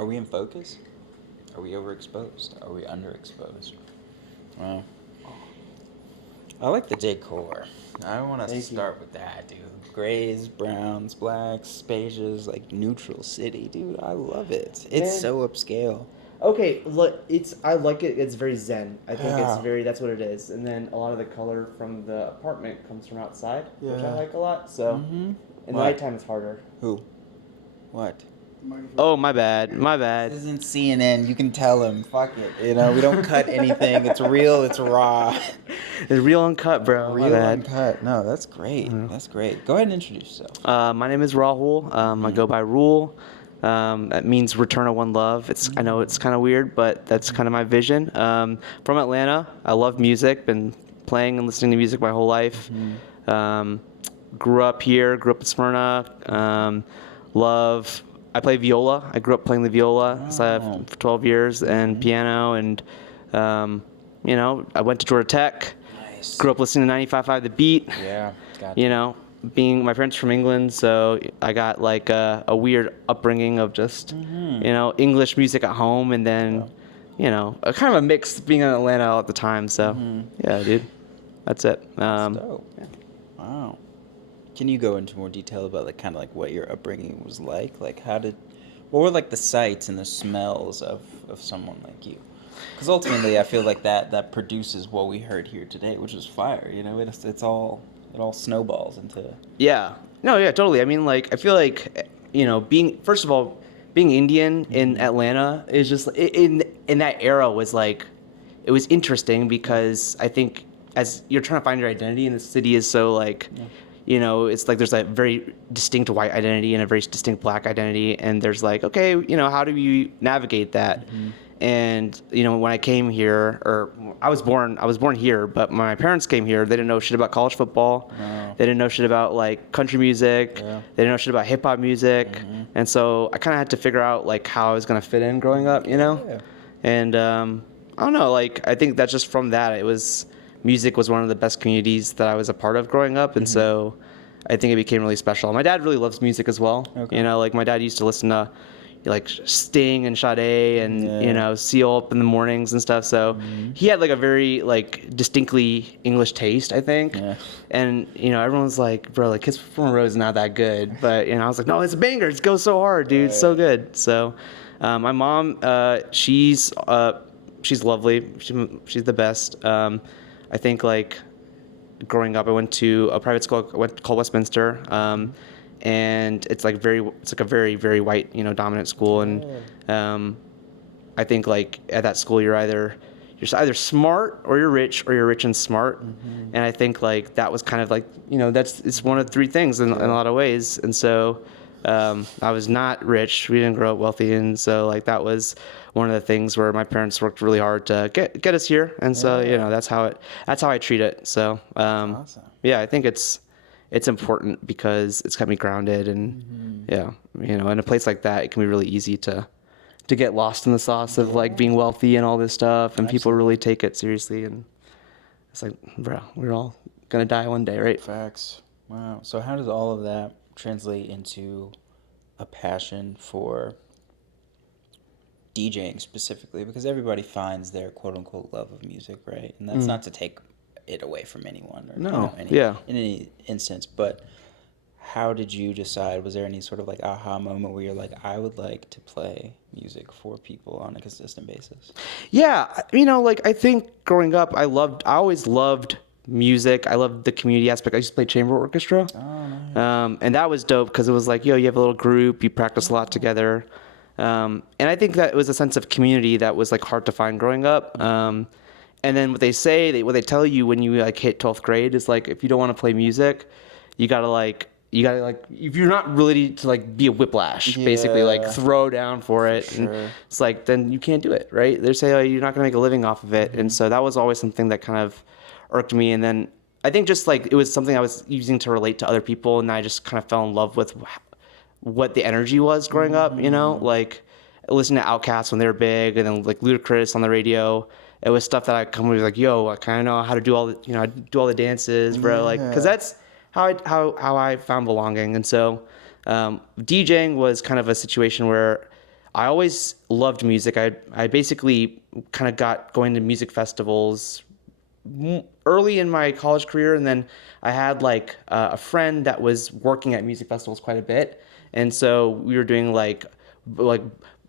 Are we in focus? Are we overexposed? Are we underexposed? Well, I like the decor. I want to Thank you. start with that, dude. Grays, browns, blacks, beiges, like neutral city, dude. I love it. It's Man. so upscale. Okay, look, I like it. It's very zen. I think it's Yeah. very that's what it is. And then a lot of the color from the apartment comes from outside, which I Yeah. like a lot. So Mm-hmm. in the What? nighttime it's harder. Who? What? Oh, my bad. My bad. This isn't CNN. You can tell him. Fuck it. You know, we don't cut anything. It's real. It's raw. It's real uncut, bro. My Real bad. uncut. No, that's great. That's great. Go ahead and introduce yourself. My name is RooL. I go by RooL. That means return of one love. I know it's kind of weird, but that's kind of my vision. From Atlanta. I love music. Been playing and listening to music my whole life. Grew up here. Grew up in Smyrna. I play viola. I grew up playing the viola for 12 years and piano. And, I went to Georgia Tech. Nice. Grew up listening to 95.5 The Beat. Yeah. Got My parents from England, so I got like a weird upbringing of just, English music at home, and then, a kind of a mix being in Atlanta all at the time. So, yeah, dude, that's it. Dope. Wow. Can you go into more detail about like kind of like what your upbringing was like? Like what were like the sights and the smells of someone like you? Because ultimately, I feel like that produces what we heard here today, which is fire. You know, it all snowballs into. Yeah. No, yeah, totally. I mean, like, I feel like, first of all, being Indian in Atlanta is just, in that era was like, it was interesting because I think as you're trying to find your identity and the city is so like, it's like there's a very distinct white identity and a very distinct black identity. And there's like, okay, how do you navigate that? And, when I came here, or I was born here, but when my parents came here, they didn't know shit about college football. No. They didn't know shit about like country music. Yeah. They didn't know shit about hip hop music. And so I kind of had to figure out like how I was going to fit in growing up, Yeah. And I don't know, like I think that's just from that. Music was one of the best communities that I was a part of growing up. And so I think it became really special. My dad really loves music as well. Okay. Like my dad used to listen to like Sting and Sade and Seal up in the mornings and stuff. So he had like a very like distinctly English taste, I think. Yeah. And everyone's like, bro, like Kiss from a Rose is not that good, but I was like, no, it's a banger. It goes so hard, dude. It's so good. So my mom, she's lovely. She's the best. I think like growing up, I went to a private school called Westminster. And it's like a very, very white, dominant school. And I think like at that school, you're either smart or you're rich, or you're rich and smart. And I think like that was kind of like, it's one of three things in a lot of ways. And so I was not rich. We didn't grow up wealthy. And so like that was one of the things where my parents worked really hard to get us here. And so, that's how I treat it. So Awesome. yeah, I think it's important because it's kept me grounded, and in a place like that, it can be really easy to get lost in the sauce of like being wealthy and all this stuff, and people really take it seriously, and it's like, bro, we're all gonna die one day, right? Facts. Wow. So how does all of that translate into a passion for DJing specifically? Because everybody finds their quote unquote love of music, right? And that's not to take it away from anyone or in any instance, but how did you decide? Was there any sort of like aha moment where you're like, I would like to play music for people on a consistent basis? Yeah, like I think growing up, I always loved music. I loved the community aspect. I used to play chamber orchestra. Oh, nice. And that was dope because it was like, you have a little group, you practice a lot together. And I think that it was a sense of community that was like hard to find growing up. And then what they what they tell you when you like hit 12th grade is like, if you don't want to play music, you gotta like, if you're not really to like be a whiplash, basically like throw down for it. Sure. And it's like, then you can't do it, right? They say, oh, you're not gonna make a living off of it. And so that was always something that kind of irked me. And then I think just like, it was something I was using to relate to other people. And I just kind of fell in love with what the energy was growing up, like listening to Outkast when they were big, and then like Ludacris on the radio. It was stuff that I come with like, yo, I kind of know how to do all the, I do all the dances, bro. Like, cause that's how I found belonging. And so, DJing was kind of a situation where I always loved music. I basically kind of got going to music festivals early in my college career, and then I had like a friend that was working at music festivals quite a bit, and so we were doing like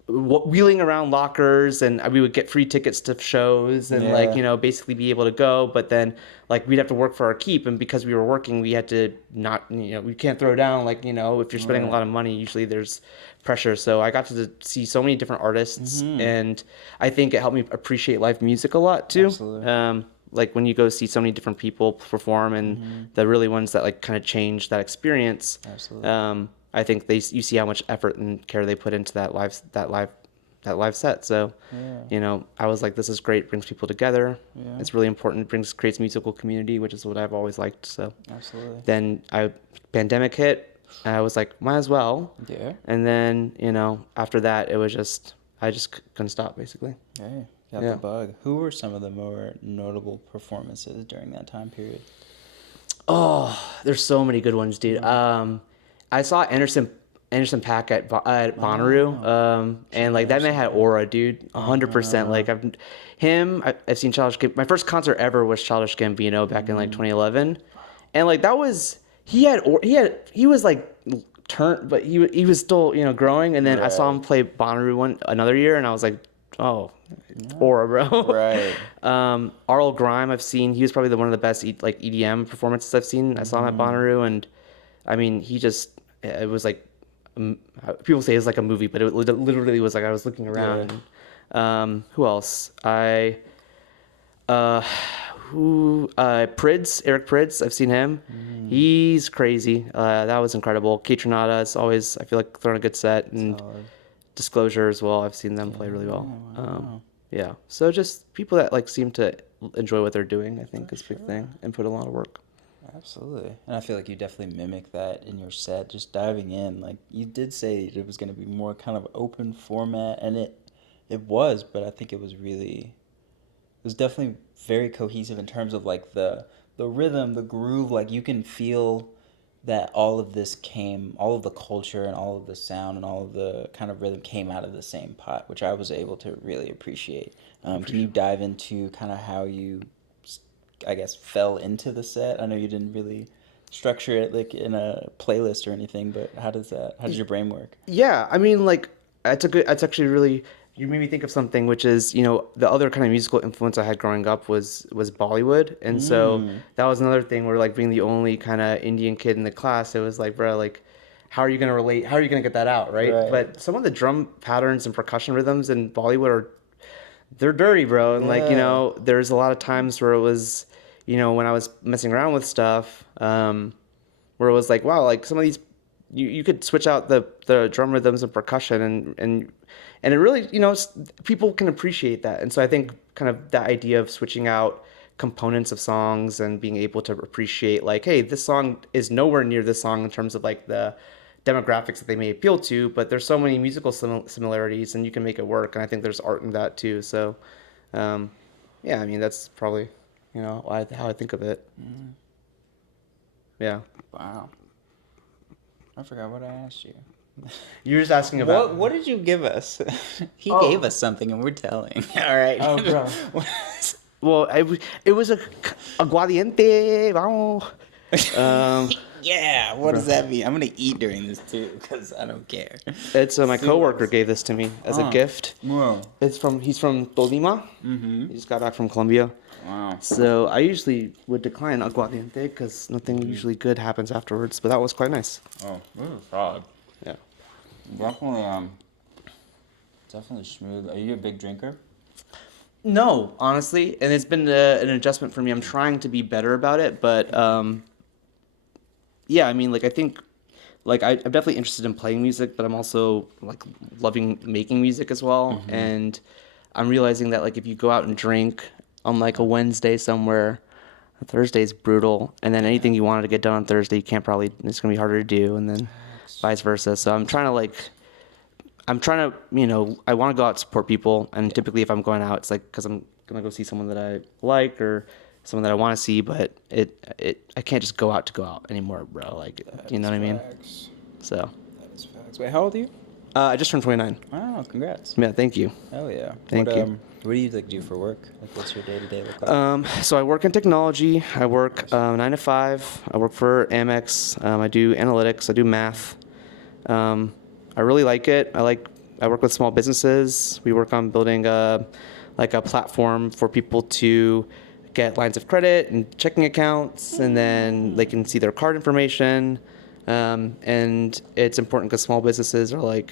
wheeling around lockers, and we would get free tickets to shows, and like Yeah. basically be able to go. But then like we'd have to work for our keep, and because we were working, we had to not we can't throw down, like if you're spending a Right. lot of money, usually there's pressure. So I got to see so many different artists, and I think it helped me appreciate live music a lot too. Absolutely. Like when you go see so many different people perform, and the really ones that like kind of change that experience. Absolutely. I think you see how much effort and care they put into that live set. So, Yeah. I was like, this is great. Brings people together. Yeah. It's really important. Creates musical community, which is what I've always liked. So Absolutely. then pandemic hit. And I was like, might as well. Yeah. And then after that, it was just I just couldn't stop basically. Hey, got Yeah. the bug. Who were some of the more notable performances during that time period? Oh, there's so many good ones, dude. I saw Anderson Paak at Bonnaroo, and like that man had aura, dude, 100%. Like I've seen Childish Gambino. My first concert ever was Childish Gambino back in like 2011, and like that was he was like turned, but he was still growing. And then I saw him play Bonnaroo another year, and I was like, oh, aura, bro. Right. Arl Grime, I've seen. He was probably one of the best like EDM performances I've seen. I saw him at Bonnaroo, and I mean, it was like people say it's like a movie, but it literally was like I was looking around. Yeah. And, who else? Eric Prids. I've seen him. He's crazy. That was incredible. Kate Renata is always, I feel like, throwing a good set, and Solid. Disclosure as well. I've seen them play really well. Yeah. So just people that like seem to enjoy what they're doing, I think, is a big thing, and put a lot of work. Absolutely. And I feel like you definitely mimic that in your set, just diving in. Like you did say it was going to be more kind of open format, and it was, but I think it was definitely very cohesive in terms of like the rhythm, the groove, like you can feel that all of the culture and all of the sound and all of the kind of rhythm came out of the same pot, which I was able to really appreciate. Can you dive into kind of how you, I guess, fell into the set? I know you didn't really structure it like in a playlist or anything, but how does your brain work? Yeah, I mean, like that's actually really. You made me think of something, which is the other kind of musical influence I had growing up was Bollywood, and so that was another thing where like being the only kind of Indian kid in the class, it was like, bro, like how are you gonna relate? How are you gonna get that out, right? Right. But some of the drum patterns and percussion rhythms in Bollywood they're dirty, bro, and like Yeah. there's a lot of times where it was, when I was messing around with stuff, where it was like, wow, like some of these you could switch out the drum rhythms and percussion, and it really people can appreciate that. And so I think kind of that idea of switching out components of songs and being able to appreciate like, hey, this song is nowhere near this song in terms of like the demographics that they may appeal to, but there's so many musical similarities and you can make it work. And I think there's art in that too. So yeah, I mean that's probably how I think of it. Yeah. Wow. I forgot what I asked you. You're just asking about What did you give us? He Oh. gave us something and we're telling. All right. Oh, bro. Well, it was a aguardiente, vamos. Yeah, what does that mean? I'm gonna eat during this too, because I don't care. It's my coworker gave this to me as a gift. Wow. He's from Tolima. Mm-hmm. He just got back from Colombia. Wow. So I usually would decline aguardiente because nothing usually good happens afterwards. But that was quite nice. Oh, this is solid. Yeah. Definitely smooth. Are you a big drinker? No, honestly, and it's been an adjustment for me. I'm trying to be better about it, but yeah, I mean, like I think, like I'm definitely interested in playing music, but I'm also like loving making music as well. And I'm realizing that like if you go out and drink on like a Wednesday somewhere, Thursday's brutal, and then anything you wanted to get done on Thursday, you can't probably. It's gonna be harder to do, and then vice versa. So I'm trying to, I want to go out and support people, and typically if I'm going out, it's like because I'm gonna go see someone that I like or someone that I want to see, but I can't just go out to go out anymore, bro. Like, you know what I mean? Facts. So That is facts. Wait, how old are you? I just turned 29. Oh, congrats. Yeah, thank you. Hell yeah. Thank what, you. What do you like do for work? Like, what's your day to day look like? So I work in technology. I work 9 to 5. I work for Amex. I do analytics. I do math. I really like it. I work with small businesses. We work on building a platform for people to get lines of credit and checking accounts, and then they can see their card information. And it's important because small businesses are like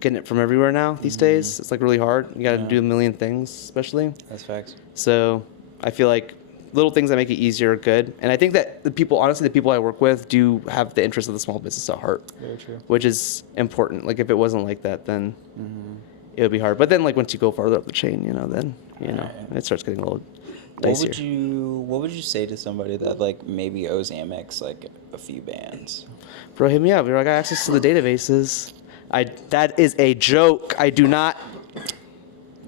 getting it from everywhere now these days. It's like really hard. You got to do a million things, especially. That's facts. So I feel like little things that make it easier are good. And I think that the people I work with do have the interest of the small business at heart. Very true. Which is important. Like if it wasn't like that, then it would be hard. But then like once you go farther up the chain, then it starts getting a little dicier. What would you say to somebody that like maybe owes Amex like a few bands? Bro, hit me up. I got access to the databases. That is a joke. I do not.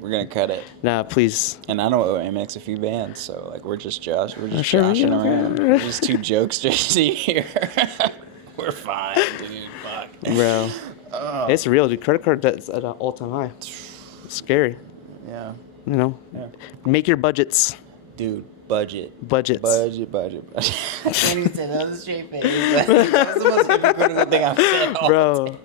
We're gonna cut it. Nah, please. And I don't owe Amex a few bands, so like we're just joshing yeah. around. We're just two jokesters here. We're fine, dude. Fuck. Bro. It's real, dude. Credit card debt's at an all-time high. It's scary. Yeah. Yeah. Make your budgets. Dude, budgets. Budget. I can't even say that with a straight face. That's the most hypocritical thing I've said all Bro. day.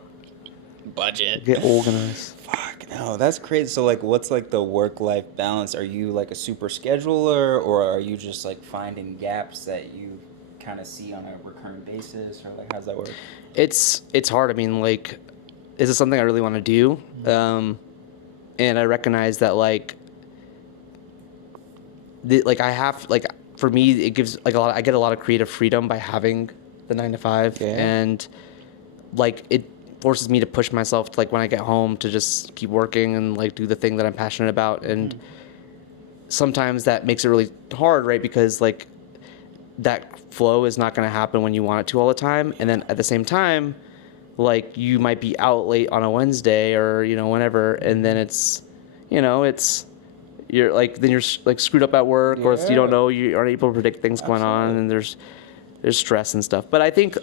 Budget. Get organized. Fuck, no, that's crazy. So, like, what's, like, the work-life balance? Are you, like, a super scheduler, or are you just, like, finding gaps that you kind of see on a recurring basis, or, like, how's that work? It's hard. I mean, like, is it something I really want to do? And I recognize that, like, for me, it gives, like, I get a lot of creative freedom by having the 9 to 5. Yeah. And, like, it forces me to push myself to, like, when I get home to just keep working and like do the thing that I'm passionate about. And sometimes that makes it really hard, right? Because like that flow is not going to happen when you want it to all the time. And then at the same time, like you might be out late on a Wednesday or, whenever. And then you're like screwed up at work, or you don't know, you aren't able to predict things going on, and there's stress and stuff. But I think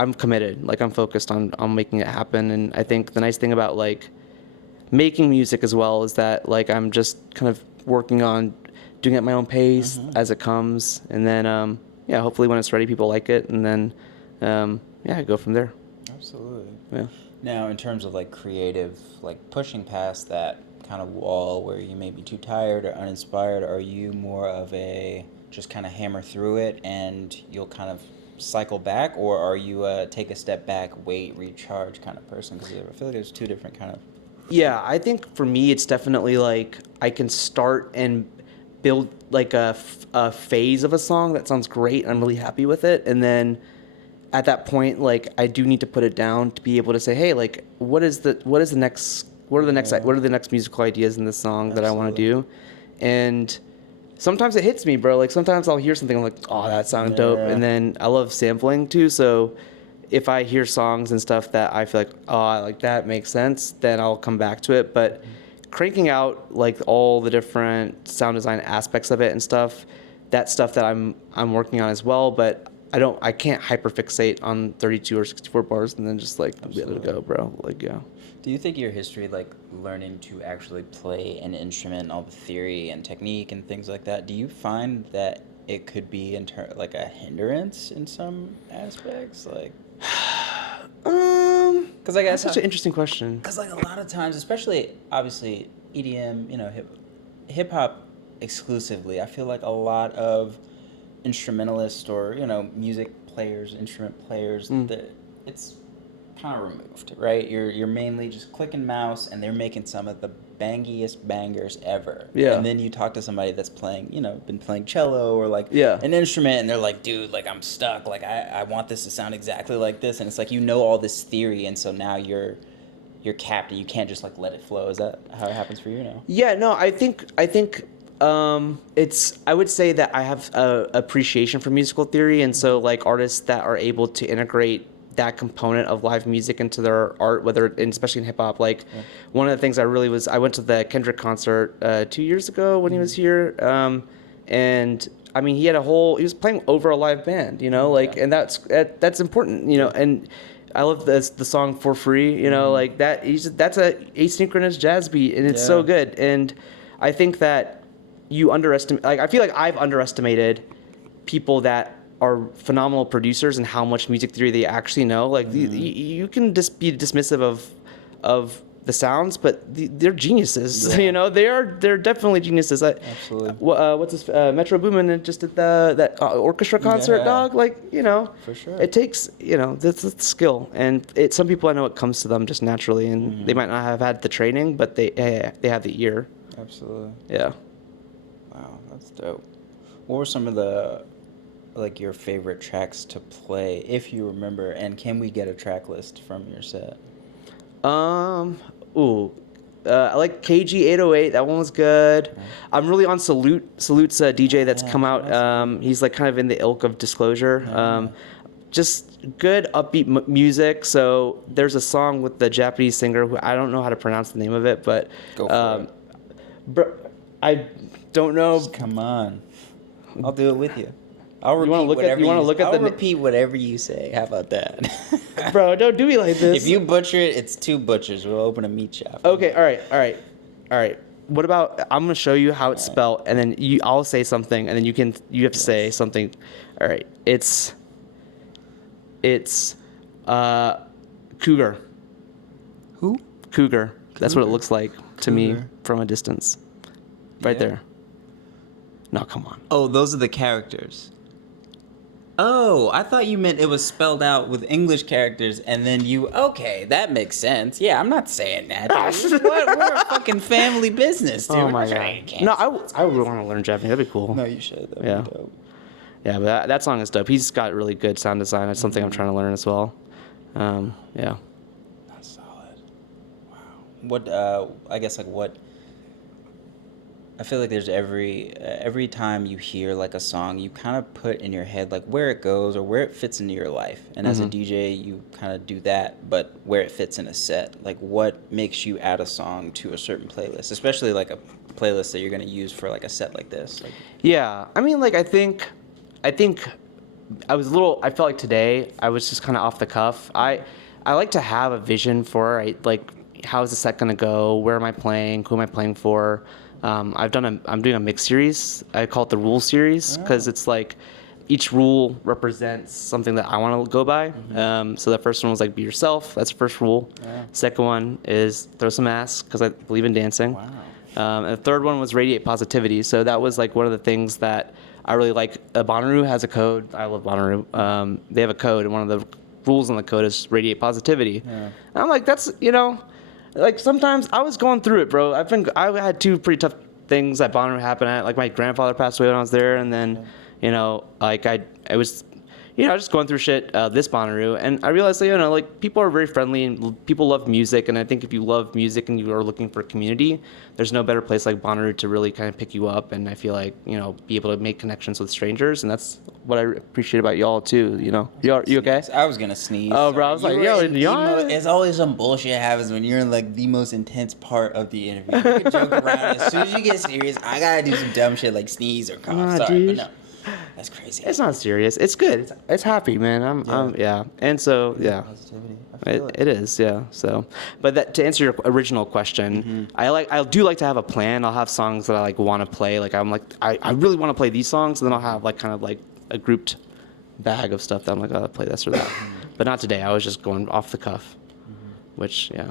I'm committed. Like I'm focused on making it happen. And I think the nice thing about like making music as well is that like I'm just kind of working on doing it at my own pace as it comes. And then hopefully when it's ready, people like it. And then go from there. Absolutely. Yeah. Now, in terms of like creative, like pushing past that kind of wall where you may be too tired or uninspired, are you more of a just kind of hammer through it and you'll kind of cycle back, or are you take a step back, wait, recharge kind of person? Because I feel like there's two different kind of. Yeah, I think for me it's definitely like I can start and build like a phase of a song that sounds great and I'm really happy with it, and then at that point like I do need to put it down to be able to say, hey, like what are the next musical ideas in this song that I want to do. And sometimes it hits me, bro. Like sometimes I'll hear something, I'm like, oh, that sounded dope. And then I love sampling too. So if I hear songs and stuff that I feel like, oh, like that makes sense, then I'll come back to it. But cranking out like all the different sound design aspects of it and stuff, that's stuff that I'm working on as well. But I can't hyperfixate on 32 or 64 bars and then just like let it go, bro. Like, yeah. Do you think your history, like learning to actually play an instrument, all the theory and technique and things like that, do you find that it could be like a hindrance in some aspects? Like, because like that's such an interesting question. Because like a lot of times, especially obviously EDM, hip hop exclusively, I feel like a lot of instrumentalists or music players, instrument players, it's kind of removed, right? You're mainly just clicking mouse, and they're making some of the bangiest bangers ever. Yeah. And then you talk to somebody that's playing, been playing cello or like an instrument, and they're like, dude, like I'm stuck. Like I want this to sound exactly like this, and it's like all this theory, and so now you're capped, and you can't just like let it flow. Is that how it happens for you now? Yeah. No, I think I would say that I have appreciation for musical theory, and so like artists that are able to integrate that component of live music into their art, especially in hip hop. Like one of the things I went to the Kendrick concert 2 years ago when he was here, and I mean he was playing over a live band, and that's important, and I love the song For Free, you know, like that. That's a asynchronous jazz beat, and it's so Yeah. good. And I think that you underestimate, like, I feel like I've underestimated people that are phenomenal producers and how much music theory they actually know. Like, you can just be dismissive of the sounds, but they're geniuses. Yeah. You know, they're definitely geniuses. Absolutely. What's this? Metro Boomin just at that orchestra concert, Yeah. dog. Like, you know, For sure. it takes, you know, that's skill, and some people I know it comes to them just naturally, and they might not have had the training, but they have the ear. Absolutely. Yeah. Wow, that's dope. What were some of the like your favorite tracks to play, if you remember, and can we get a track list from your set? Ooh. I like KG808. That one was good. I'm really on Salute's DJ that's come out. He's like kind of in the ilk of Disclosure. Just good upbeat music. So there's a song with the Japanese singer who I don't know how to pronounce the name of it, but Go for I don't know. Come on, I'll do it with you. I'll repeat wanna look at- whatever you wanna look at I'll the na- repeat whatever you say. How about that? Bro, don't do me like this. If you butcher it, it's two butchers. We'll open a meat shop. Okay, all right. What about, I'm gonna show you how it's spelled, and then I'll say something, and then you have to say something. All right, it's cougar. Who? Cougar. That's what it looks like to me Cougar. from a distance. Right Yeah. there. No, come on. Oh, those are the characters. Oh, I thought you meant it was spelled out with English characters, and then you. Okay, that makes sense. Yeah, I'm not saying that. Dude. What? We're a fucking family business, dude. Oh We're my not trying to god. No, cancel. I really want to learn Japanese. That'd be cool. No, you should. That'd Yeah. be dope. Yeah, but that song is dope. He's got really good sound design. That's something I'm trying to learn as well. Yeah. That's solid. Wow. What? I guess like what. I feel like there's every time you hear like a song, you kind of put in your head like where it goes or where it fits into your life. And as a DJ, you kind of do that, but where it fits in a set. Like what makes you add a song to a certain playlist, especially like a playlist that you're gonna use for like a set like this. Like, Yeah, I mean, like I think I felt like today I was just kind of off the cuff. I like to have a vision for, right, like how is the set gonna go? Where am I playing? Who am I playing for? I'm doing a mix series. I call it the RooL series because it's like each rule represents something that I want to go by. So the first one was like be yourself. That's the first rule. Yeah. Second one is throw some ass because I believe in dancing. wow. And the third one was radiate positivity. So that was like one of the things that I really like. Bonnaroo has a code. I love Bonnaroo. They have a code, and one of the rules in the code is radiate positivity. Yeah. And I'm like, that's, you know, like sometimes I was going through it, bro. I had two pretty tough things at Bonnaroo happen. Like my grandfather passed away when I was there, and then, you know, like I was, you know, just going through shit this Bonnaroo, and I realized that, you know, like people are very friendly and people love music, and I think if you love music and you are looking for community, there's no better place like Bonnaroo to really kind of pick you up, and I feel like, you know, be able to make connections with strangers, and that's what I appreciate about y'all too. You know, you okay? I was gonna sneeze. Oh, bro, I was You like, were yo, in the y'all- it's always some bullshit happens when you're in like the most intense part of the interview. You can joke around. As soon as you get serious, I gotta do some dumb shit like sneeze or cough. Nah, Sorry, dude. but no. That's crazy. It's not serious. It's good. It's happy, man. Yeah. And so, yeah. Positivity. I feel It is, yeah. So, but that, to answer your original question, I do like to have a plan. I'll have songs that I like want to play. Like I really want to play these songs, and then I'll have like kind of like a grouped bag of stuff that I'm like, I'll play this or that. But not today. I was just going off the cuff, which, yeah.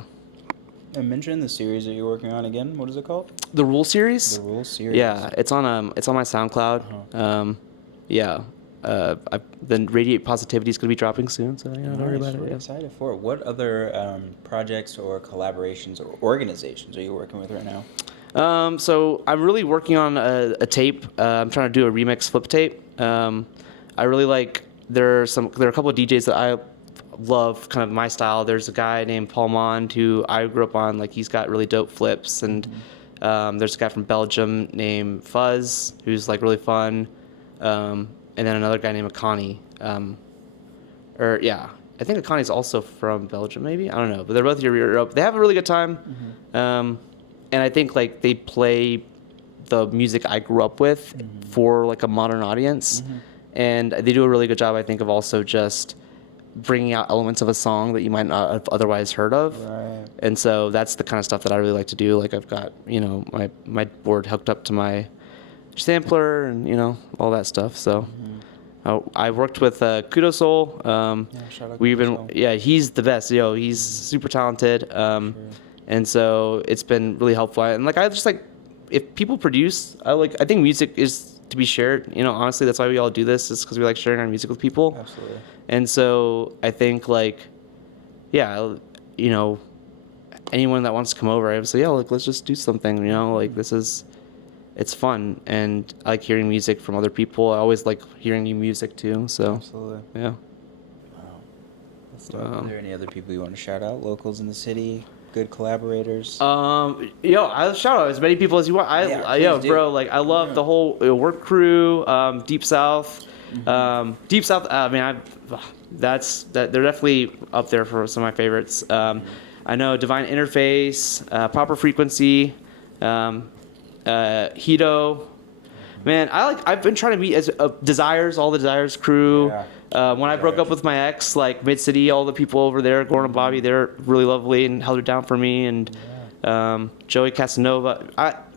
And mention the series that you're working on again. What is it called? The RooL series. The RooL series. Yeah, it's on my SoundCloud. Yeah. Then Radiate Positivity is going to be dropping soon, so yeah, don't worry about it. We're Yeah. excited for it. What other projects or collaborations or organizations are you working with right now? So I'm really working on a tape. I'm trying to do a remix flip tape. I really like. There are a couple of DJs that I love, kind of my style. There's a guy named Paul Mond who I grew up on. Like he's got really dope flips, and there's a guy from Belgium named Fuzz who's like really fun. And then another guy named Akani. I think Akani's also from Belgium, maybe. I don't know, but they're both Europe. They have a really good time, and I think like they play the music I grew up with for like a modern audience, and they do a really good job, I think, of also just bringing out elements of a song that you might not have otherwise heard of. Right. And so that's the kind of stuff that I really like to do. Like I've got, my board hooked up to my sampler and, all that stuff. So I worked with Kudo Soul. Shout out We've Kudo been, Soul. yeah, he's the best. He's super talented. And so it's been really helpful. And like, I just like, if people produce, I think music is to be shared. Honestly, that's why we all do this, is because we like sharing our music with people. Absolutely. And so I think like, yeah, anyone that wants to come over, I would say, like, let's just do something, like it's fun. And I like hearing music from other people. I always like hearing new music too. So Absolutely. yeah. Are there any other people you want to shout out? Locals in the city? Good collaborators? I'll shout out as many people as you want. Please do. Bro, like I love the whole work crew, Deep South. Deep South, they're definitely up there for some of my favorites. I know Divine Interface, Proper Frequency, Hito. Man, I've been trying to meet as Desires, all the Desires crew. When I broke up with my ex, like Mid City, all the people over there, Gordon and Bobby, they're really lovely and held it down for me. And Joey Casanova,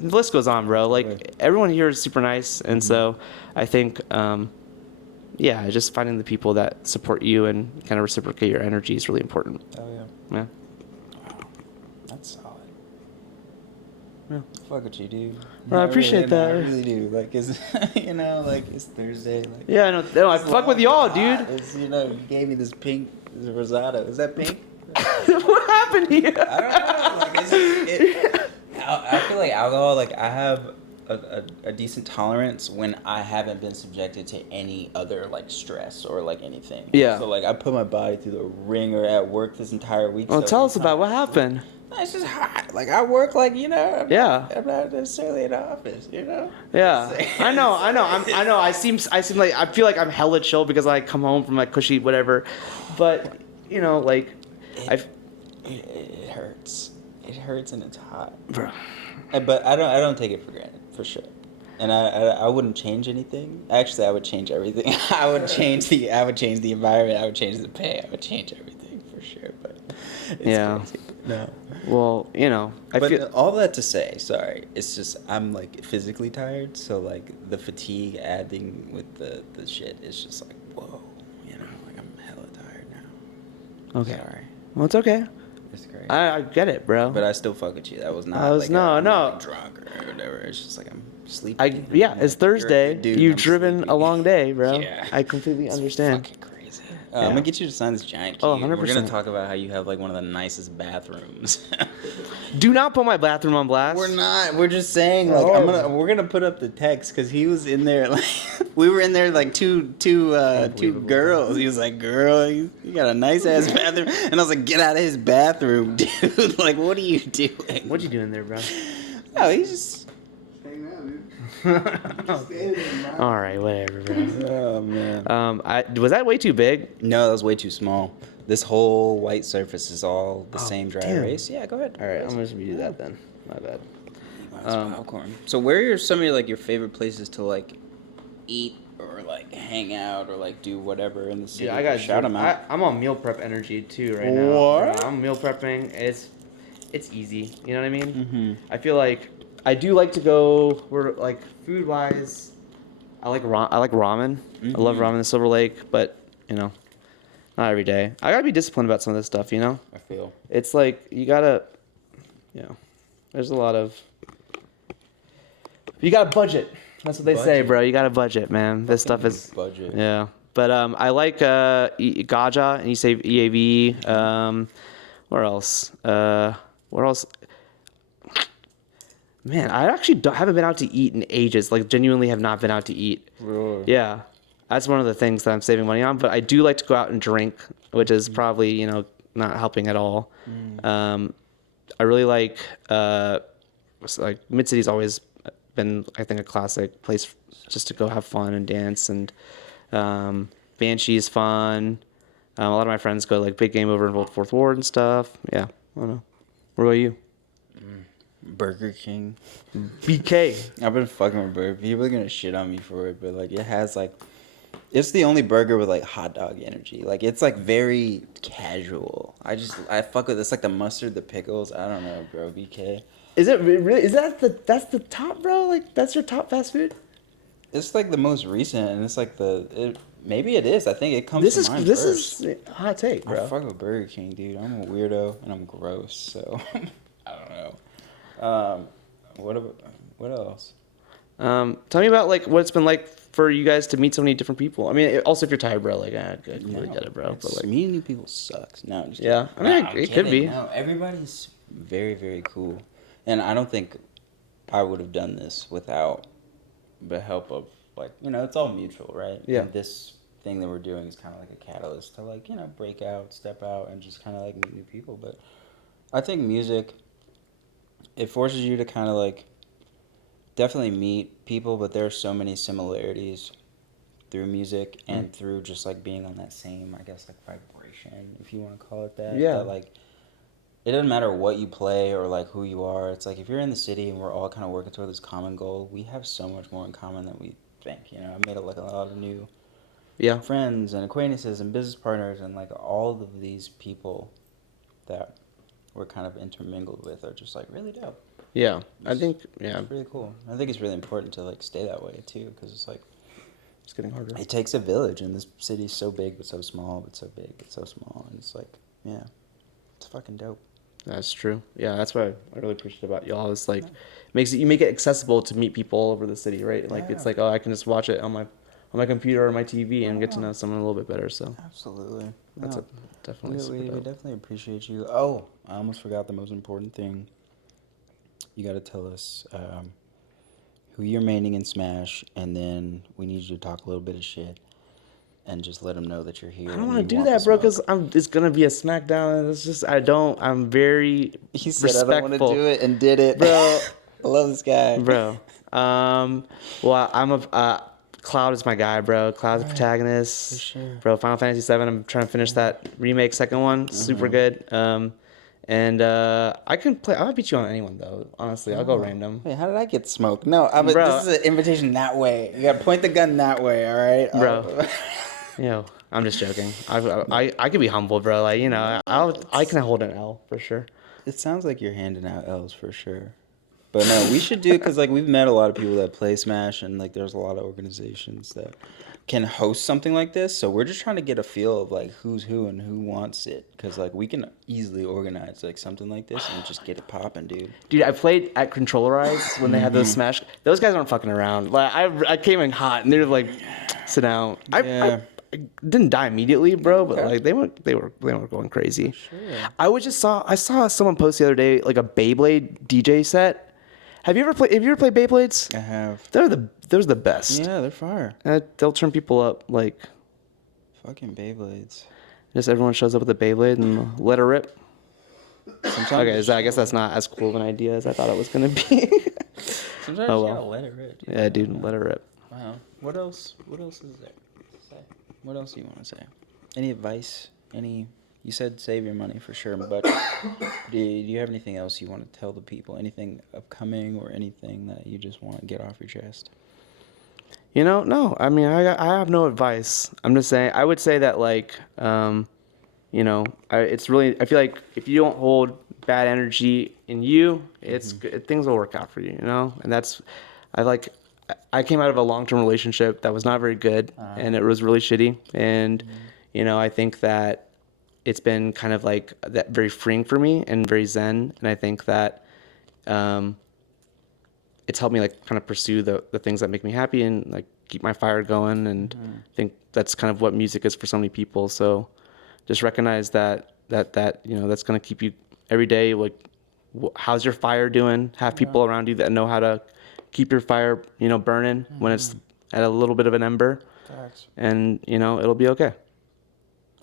the list goes on, bro. Like everyone here is super nice, and so I think, just finding the people that support you and kind of reciprocate your energy is really important. Oh yeah. Yeah. Wow. That's solid. Yeah. Fuck with you, dude. Well, I appreciate that. I really do. Like, it's it's Thursday. Like, Yeah, no, I fuck with y'all, dude. It's, you gave me this pink rosado. Is that pink? What happened here? I don't know. Like, I feel like alcohol. Like, I have a decent tolerance when I haven't been subjected to any other like stress or like anything. Yeah. So like, I put my body through the ringer at work this entire week. Well, so tell us anytime- about what happened. It's just hot. Like, I work like, I'm Yeah. not necessarily in the office, Yeah, I know. I seem like I feel like I'm hella chill because I come home from like cushy whatever, but like it hurts. It hurts and it's hot. Bro. But I don't take it for granted, for sure. And I wouldn't change anything. Actually, I would change everything. I would change the environment. I would change the pay. I would change everything for sure. But it's crazy. No. Well, I feel all that to say, sorry, it's just I'm like physically tired, so like the fatigue adding with the shit is just like whoa, like I'm hella tired now. okay. Sorry. Well, it's okay. It's great. I get it, bro. But I still fuck with you. That was not. I'm not, like, drunk or whatever. It's just like I'm sleeping. It's Thursday. You're a good dude, You've I'm driven sleepy. a long day, bro. Yeah. I completely It's understand. fucking crazy. I'm gonna get you to sign this giant key. Oh, We're 100%. gonna talk about how you have like one of the nicest bathrooms. Do not put my bathroom on blast. We're not. We're just saying like we're gonna put up the text because he was in there like we were in there like two girls. He was like, "Girl, you got a nice ass bathroom," and I was like, "Get out of his bathroom, dude! Like, what are you doing?" What you doing there, bro? No, he's just. All right, whatever, bro. Oh man. Was that way too big? No, that was way too small. This whole white surface is all the same dry damn. erase. Yeah, go ahead. All right, I'm gonna redo that then. My bad. Popcorn. So where are some of your favorite places to like eat or like hang out or like do whatever in the city? Yeah, I got shout them out. I'm on meal prep energy too right now. What? Bro. I'm meal prepping. It's easy. You know what I mean? Mm-hmm. I feel like I do like to go. We're like food wise. I like ramen. I love ramen in Silver Lake, but not every day. I gotta be disciplined about some of this stuff. I feel. It's like you gotta. There's a lot of. You gotta budget. That's what they say, bro. You gotta budget, man. This stuff is budget. Yeah, but I like Gaja and you say EAV. Where else? Where else? Man, I actually haven't been out to eat in ages. Like, genuinely have not been out to eat. Really? Yeah, that's one of the things that I'm saving money on. But I do like to go out and drink, which is probably not helping at all. I really like Mid City's always been, I think, a classic place just to go have fun and dance. And Banshee is fun. A lot of my friends go to like Big Game over in Old Fourth Ward and stuff. Yeah, I don't know. What about you? Burger King. BK. I've been fucking with Burger King. People are gonna shit on me for it, but like it has like It's the only burger with like hot dog energy. Like it's like very casual. I fuck with it's like the mustard, the pickles. I don't know, bro. BK. Is it really? Is that that's the top, bro? Like that's your top fast food? It's like the most recent, and it's like maybe it is. I think it comes to mind This first. is a hot take, I bro. fuck with Burger King, dude. I'm a weirdo and I'm gross, so I don't know. What else? Tell me about like what it's been like for you guys to meet so many different people. I mean, also if you're tired, bro, like I completely get it, bro. But like, meeting new people sucks. No, I'm just yeah, kidding. I mean, I'm it could kidding. be. No, everybody's very, very cool, and I don't think I would have done this without the help of like it's all mutual, right? Yeah. And this thing that we're doing is kind of like a catalyst to like break out, step out, and just kind of like meet new people. But I think music, it forces you to kind of like definitely meet people, but there are so many similarities through music and through just like being on that same, I guess, like vibration, if you want to call it that. Yeah. That like it doesn't matter what you play or like who you are. It's like if you're in the city and we're all kind of working toward this common goal, we have so much more in common than we think. I've made like a lot of new friends and acquaintances and business partners, and like all of these people that we're kind of intermingled with are just like really dope. Yeah, I think It's really cool. I think it's really important to like stay that way too, because it's like it's getting harder. it takes a village, and this city's so big but so small, but so big but so small, and it's like it's fucking dope. That's true. Yeah, that's what I really appreciate about y'all. It's like you make it accessible to meet people all over the city, right? Like it's like I can just watch it on my computer or my TV and get to know someone a little bit better. So Absolutely. that's definitely We super dope. definitely appreciate you. Oh, I almost forgot the most important thing. You got to tell us who you're maining in Smash, and then we need you to talk a little bit of shit and just let them know that you're here. I don't want to do that, bro, because it's gonna be a SmackDown. It's just I'm very He said respectful. I don't want to do it and did it, bro. I love this guy, Bro. Well, Cloud is my guy, bro. Cloud's the protagonist. For sure. Bro, Final Fantasy VII. I'm trying to finish that remake, second one. Super good. And I can play. I'll beat you on anyone though. Honestly, I'll go random. Wait, how did I get smoked? No, Bro. this is an invitation that way. You got to point the gun that way, all right? Bro. I'm just joking. I could be humble, bro. Like I can hold an L for sure. It sounds like you're handing out L's for sure. But no, we should do, because like we've met a lot of people that play Smash, and like there's a lot of organizations that can host something like this. So we're just trying to get a feel of like who's who and who wants it, because like we can easily organize like something like this and just get it popping, dude. Dude, I played at Controllerize when they had those Smash. Those guys aren't fucking around. Like I came in hot and they were like, sit down. I didn't die immediately, bro, but like they were going crazy. Sure. I saw someone post the other day like a Beyblade DJ set. Have you ever played Beyblades? I have. They're the best. Yeah, they're fire. They'll turn people up like Fucking Beyblades. just everyone shows up with a Beyblade and let her rip. Sometimes Okay, I guess that's not as cool of an idea as I thought it was gonna be. Sometimes Oh, you well. gotta let it rip, dude. Yeah, dude, let her rip. Wow. What else is there to say? What else do you want to say? Any advice? You said save your money for sure, but do you have anything else you want to tell the people? Anything upcoming or anything that you just want to get off your chest? No. I mean, I have no advice. I'm just saying. I would say that like, it's really. I feel like if you don't hold bad energy in you, it's good, things will work out for you. And that's. I came out of a long-term relationship that was not very good, and it was really shitty. And I think that it's been kind of like that very freeing for me and very zen. And I think that it's helped me like kind of pursue the things that make me happy and like keep my fire going. And I think that's kind of what music is for so many people. So just recognize that that's going to keep you every day. Like, how's your fire doing? Have people around you that know how to keep your fire, burning when it's at a little bit of an ember. Facts. And, it'll be okay.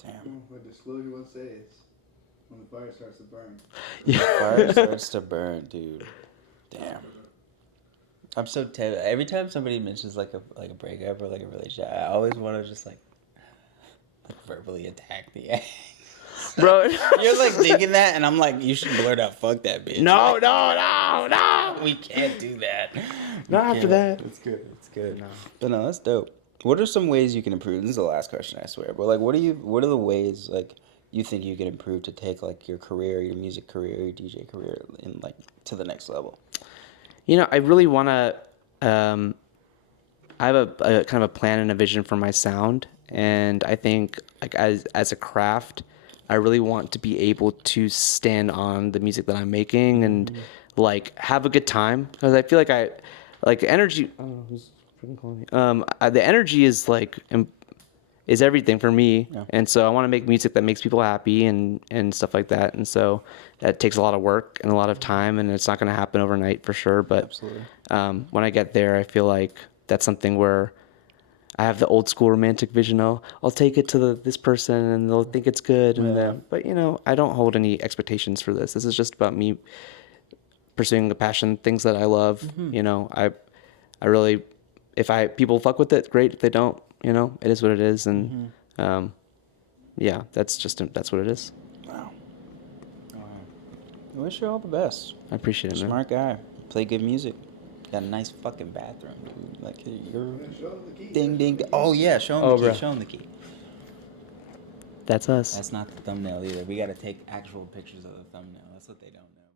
Damn. What the slogan will say is, when the fire starts to burn. Fire starts to burn, dude. Damn. I'm so tempted. Every time somebody mentions like a breakup or like a relationship, I always want to just like verbally attack the ex. Bro. You're like thinking that, and I'm like, you should blurt out, fuck that bitch. No. We can't do that. Not after that. It's good. But no, that's dope. What are some ways you can improve? This is the last question, I swear. But like, what are the ways like you think you can improve to take like your career, your music career, your DJ career, in like to the next level? I really want to. I have a kind of a plan and a vision for my sound, and I think like as a craft, I really want to be able to stand on the music that I'm making and like have a good time because I feel like I like energy. Oh, who's freaking calling me? The energy is like is everything for me, Yeah. and so I want to make music that makes people happy and stuff like that, and so that takes a lot of work and a lot of time, and it's not going to happen overnight for sure. But Absolutely. when I get there, I feel like that's something where I have the old school romantic vision. I'll take it to this person and they'll think it's good. And Yeah. but I don't hold any expectations for this. This is just about me pursuing the passion, things that I love. I really, if people fuck with it, great. If they don't, it is what it is. And yeah, that's what it is. Wow. Wow. I wish you all the best. I appreciate it, man. Smart guy. Play good music. Got a nice fucking bathroom, dude. Like you're Man, show 'em the key. ding ding. Oh yeah, show him Oh, the key. bro. Show him the key. That's us. That's not the thumbnail either. We got to take actual pictures of the thumbnail. That's what they don't know.